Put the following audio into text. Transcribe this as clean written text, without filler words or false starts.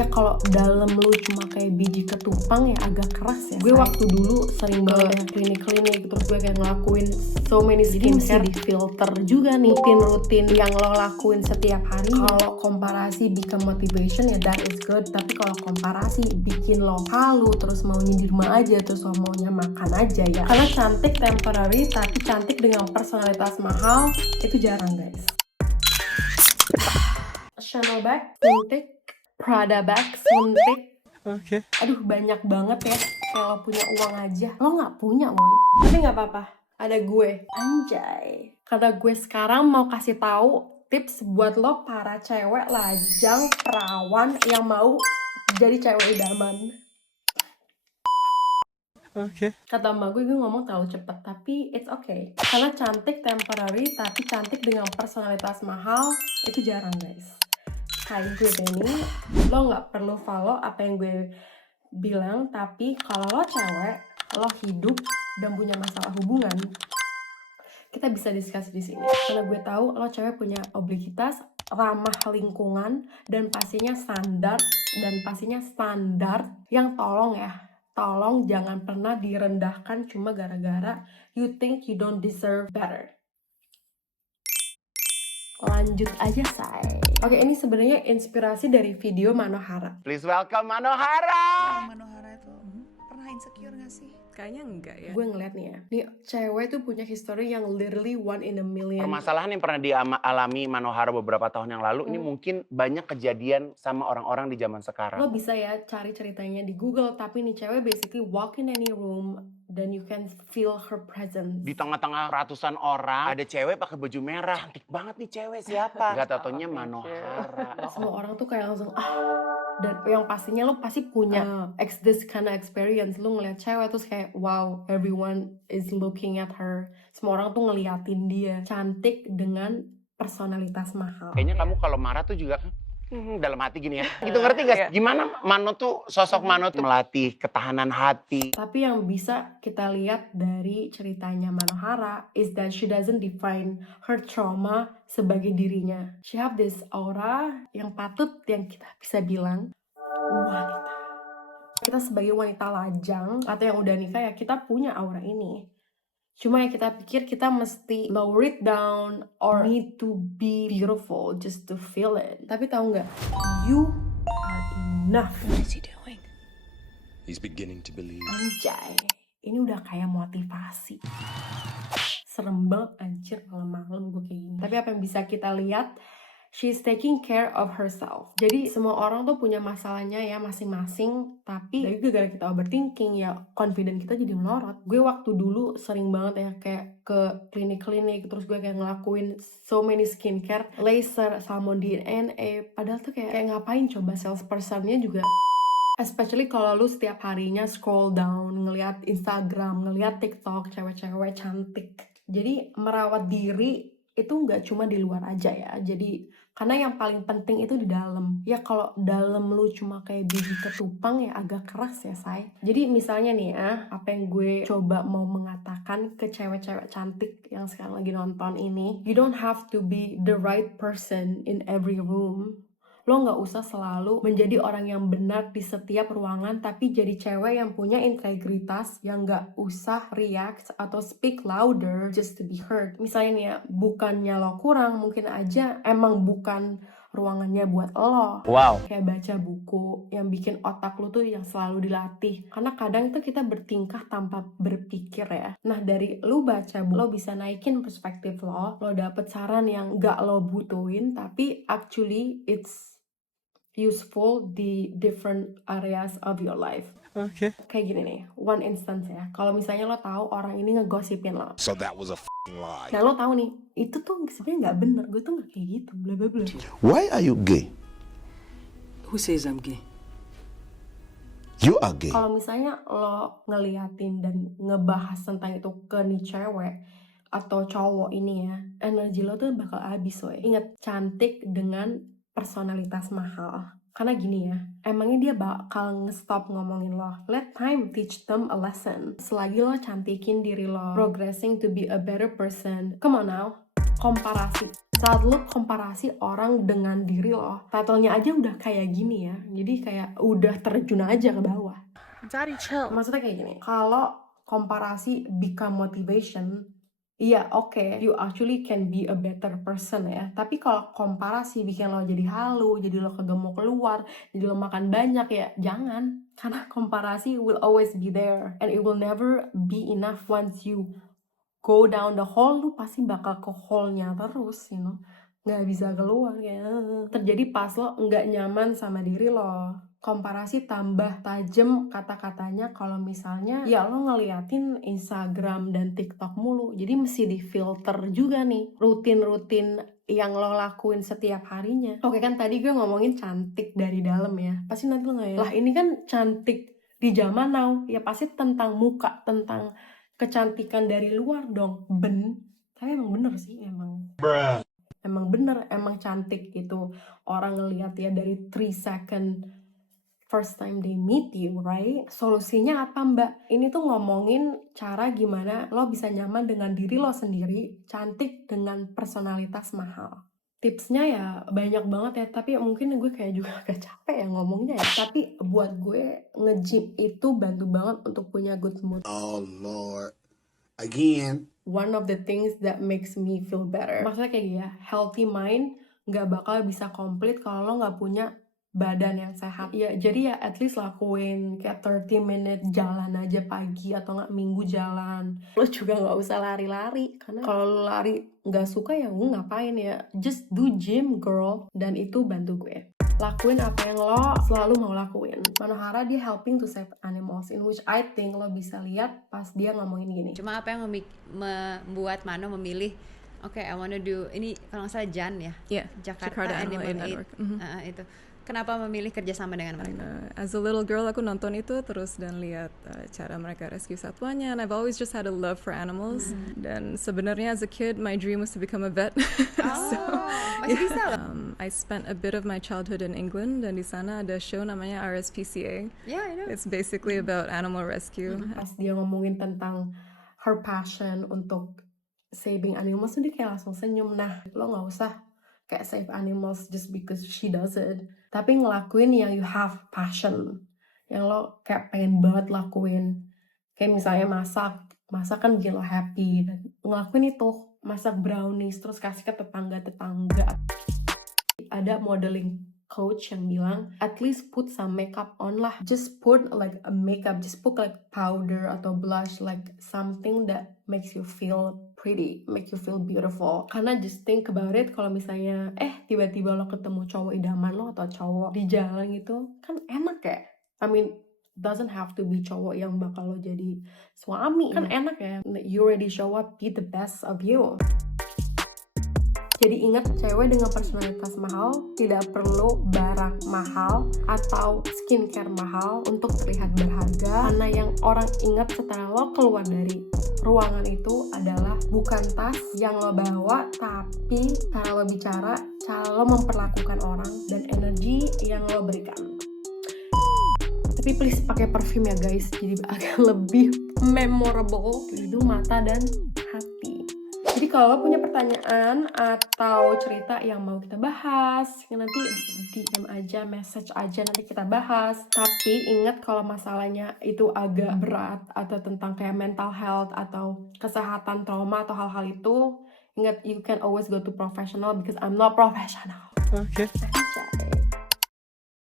Ya kalau dalam lu cuma kayak biji ketumpang ya agak keras ya. Gue waktu dulu sering banget ya klinik-klinik, terus gue kayak ngelakuin so many skincare, di filter juga nih rutin yang lo lakuin setiap hari. Kalau komparasi become motivation ya that is good, tapi kalau komparasi bikin lo halu, terus maunya di rumah aja, terus lo maunya makan aja ya. Karena cantik temporary, tapi cantik dengan personalitas mahal itu jarang guys. Chanel bag, suntik, Prada bag, suntik. Oke. Aduh banyak banget ya. Kayak lo punya uang aja. Lo gak punya woy. Tapi gak apa-apa. Ada gue. Anjay. Karena gue sekarang mau kasih tahu tips buat lo para cewek lajang, perawan yang mau jadi cewek idaman. Oke. Kata mbak gue ngomong terlalu cepet, tapi it's okay. Karena cantik temporary, tapi cantik dengan personalitas mahal itu jarang guys. Hai, gue Benny. Lo nggak perlu follow apa yang gue bilang, tapi kalau lo cewek, lo hidup dan punya masalah hubungan, kita bisa diskusi di sini. Karena gue tahu lo cewek punya obesitas, ramah lingkungan, dan pastinya standar yang tolong jangan pernah direndahkan cuma gara-gara you think you don't deserve better. Lanjut aja say. Oke, ini sebenarnya inspirasi dari video Manohara. Please welcome Manohara. Manohara itu pernah insecure gak sih? Kayaknya enggak ya. Gue ngeliat nih ya, nih cewek tuh punya history yang literally one in a million. Permasalahan yang pernah dialami Manohara beberapa tahun yang lalu, ini mungkin banyak kejadian sama orang-orang di zaman sekarang. Lo bisa ya cari ceritanya di Google, tapi nih cewek basically walk in any room dan you can feel her presence. Di tengah-tengah ratusan orang, ada cewek pakai baju merah. Cantik banget nih cewek, siapa? Gak tau-taunya Manohara. Semua orang tuh kayak langsung dan yang pastinya lo pasti punya this kind of experience. Lo ngeliat cewek terus kayak wow, everyone is looking at her. Semua orang tuh ngeliatin dia. Cantik dengan personalitas mahal. Kayaknya kamu kalau marah tuh juga dalam hati gini ya. Gitu ngerti gak? Gimana Mano tuh, sosok Mano tuh melatih ketahanan hati. Tapi yang bisa kita lihat dari ceritanya Manohara is that she doesn't define her trauma sebagai dirinya. She have this aura yang kita bisa bilang wanita. Kita sebagai wanita lajang atau yang udah nikah ya kita punya aura ini. Cuma ya kita pikir kita mesti lower it down or need to be beautiful just to feel it. Tapi tahu nggak? You are enough. What is he doing? He's beginning to believe. Anjay, ini udah kayak motivasi. Serem banget anjir malam-malam gue kayak gini. Tapi apa yang bisa kita lihat, she's taking care of herself. Jadi semua orang tuh punya masalahnya ya masing-masing. Tapi dari gara-gara kita overthinking ya confident kita jadi melorot. Gue waktu dulu sering banget ya kayak ke klinik-klinik, terus gue kayak ngelakuin so many skincare, laser, salmon DNA. Padahal tuh kayak ngapain coba salespersonnya juga. Especially kalau lu setiap harinya scroll down, ngeliat Instagram, ngeliat TikTok, cewek-cewek cantik. Jadi merawat diri itu nggak cuma di luar aja ya. Jadi karena yang paling penting itu di dalam. Ya kalau dalam lu cuma kayak biji ketumpang ya agak keras ya say. Jadi misalnya nih ya, apa yang gue coba mau mengatakan ke cewek-cewek cantik yang sekarang lagi nonton ini, you don't have to be the right person in every room. Lo gak usah selalu menjadi orang yang benar di setiap ruangan, tapi jadi cewek yang punya integritas, yang gak usah react atau speak louder just to be heard. Misalnya nih ya, bukannya lo kurang, mungkin aja emang bukan ruangannya buat lo. Wow. Kayak baca buku yang bikin otak lo tuh yang selalu dilatih. Karena kadang itu kita bertingkah tanpa berpikir ya. Nah dari lo baca buku, lo bisa naikin perspektif lo dapet saran yang gak lo butuhin, tapi actually it's useful di different areas of your life. Oke. Kayak gini nih, one instance ya. Kalau misalnya lo tahu orang ini ngegosipin lo. So that was a f***ing lie. Nah lo tahu nih, itu tuh sebenarnya nggak bener. Gue tuh nggak kayak gitu, bla bla bla. Why are you gay? Who says I'm gay? You are gay. Kalau misalnya lo ngeliatin dan ngebahas tentang itu ke nih cewek atau cowok ini ya, energi lo tuh bakal habis woy. Ingat, cantik dengan personalitas mahal. Karena gini ya, emangnya dia bakal nge-stop ngomongin lo. Let time teach them a lesson. Selagi lo cantikin diri lo, progressing to be a better person, come on now, komparasi. Saat lo komparasi orang dengan diri lo, title-nya aja udah kayak gini ya. Jadi kayak udah terjun aja ke bawah. Daddy, chill. Maksudnya kayak gini, kalau komparasi become motivation, iya oke, you actually can be a better person ya. Tapi kalau komparasi bikin lo jadi halu, jadi lo kagak mau keluar, jadi lo makan banyak ya, jangan. Karena komparasi will always be there. And it will never be enough once you go down the hole, lu pasti bakal ke hole-nya terus, you know. Nggak bisa keluar kayak terjadi pas lo nggak nyaman sama diri lo. Komparasi tambah tajam kata-katanya kalau misalnya ya lo ngeliatin Instagram dan TikTok mulu. Jadi mesti difilter juga nih rutin-rutin yang lo lakuin setiap harinya. Oke kan tadi gue ngomongin cantik dari dalam ya. Pasti nanti lo nggak ya, lah ini kan cantik di zaman now. Ya pasti tentang muka, tentang kecantikan dari luar dong. Tapi emang bener sih, emang bener, emang cantik gitu. Orang ngeliat ya dari 3 second first time they meet you, right? Solusinya apa mbak? Ini tuh ngomongin cara gimana lo bisa nyaman dengan diri lo sendiri, cantik dengan personalitas mahal. Tipsnya ya banyak banget ya, tapi mungkin gue kayak juga agak capek ya ngomongnya ya. Tapi buat gue nge-gym itu bantu banget untuk punya good mood. Oh Lord. Again. One of the things that makes me feel better. Maksudnya kayak gini ya, healthy mind nggak bakal bisa komplit kalau lo nggak punya badan yang sehat. Ya jadi ya at least lakuin kayak 30 minute jalan aja pagi atau nggak minggu jalan. Lo juga nggak usah lari-lari karena kalau lo lari nggak suka ya lo ngapain ya. Just do gym girl, dan itu bantu gue. Lakuin apa yang lo selalu mau lakuin. Manohara dia helping to save animals, in which I think lo bisa lihat pas dia ngomongin gini. Cuma apa yang membuat Mano memilih, oke, I wanna do ini kalau nggak salah Jan ya, Jakarta Animal Aid Network. Itu. Kenapa memilih kerjasama dengan mereka? As a little girl aku nonton itu terus dan lihat cara mereka rescue satwanya, and I've always just had a love for animals. Dan sebenarnya as a kid my dream was to become a vet. Masih bisa loh. I spent a bit of my childhood in England, dan di sana ada show namanya RSPCA. Yeah, I know. It's basically about animal rescue. Pas dia ngomongin tentang her passion untuk saving animals, dia kayak langsung senyum. Nah, lo nggak usah kayak save animals just because she does it, tapi ngelakuin yang you have passion, yang lo kayak pengen banget lakuin. Kayak misalnya masak kan bikin lo happy, dan ngelakuin itu, masak brownies terus kasih ke tetangga. Ada modeling coach yang bilang at least put some makeup on lah, just put like a makeup, just put like powder atau blush, like something that makes you feel pretty, make you feel beautiful. Karena just think about it, kalau misalnya tiba-tiba lo ketemu cowok idaman lo atau cowok di jalan gitu, kan enak ya. I mean, doesn't have to be cowok yang bakal lo jadi suami, kan enak ya. You already show up, be the best of you. Jadi ingat, cewek dengan personalitas mahal tidak perlu barang mahal atau skincare mahal untuk terlihat berharga. Karena yang orang ingat setelah lo keluar dari ruangan itu adalah bukan tas yang lo bawa, tapi cara lo bicara, cara lo memperlakukan orang, dan energi yang lo berikan. Tapi please pakai parfum ya guys, jadi agak lebih memorable di hidung, mata, dan hati. Jadi kalau lo punya pertanyaan atau cerita yang mau kita bahas, nanti DM aja, message aja, nanti kita bahas. Tapi ingat kalau masalahnya itu agak berat atau tentang kayak mental health atau kesehatan, trauma atau hal-hal itu, ingat you can always go to professional because I'm not professional. Okay. Aja.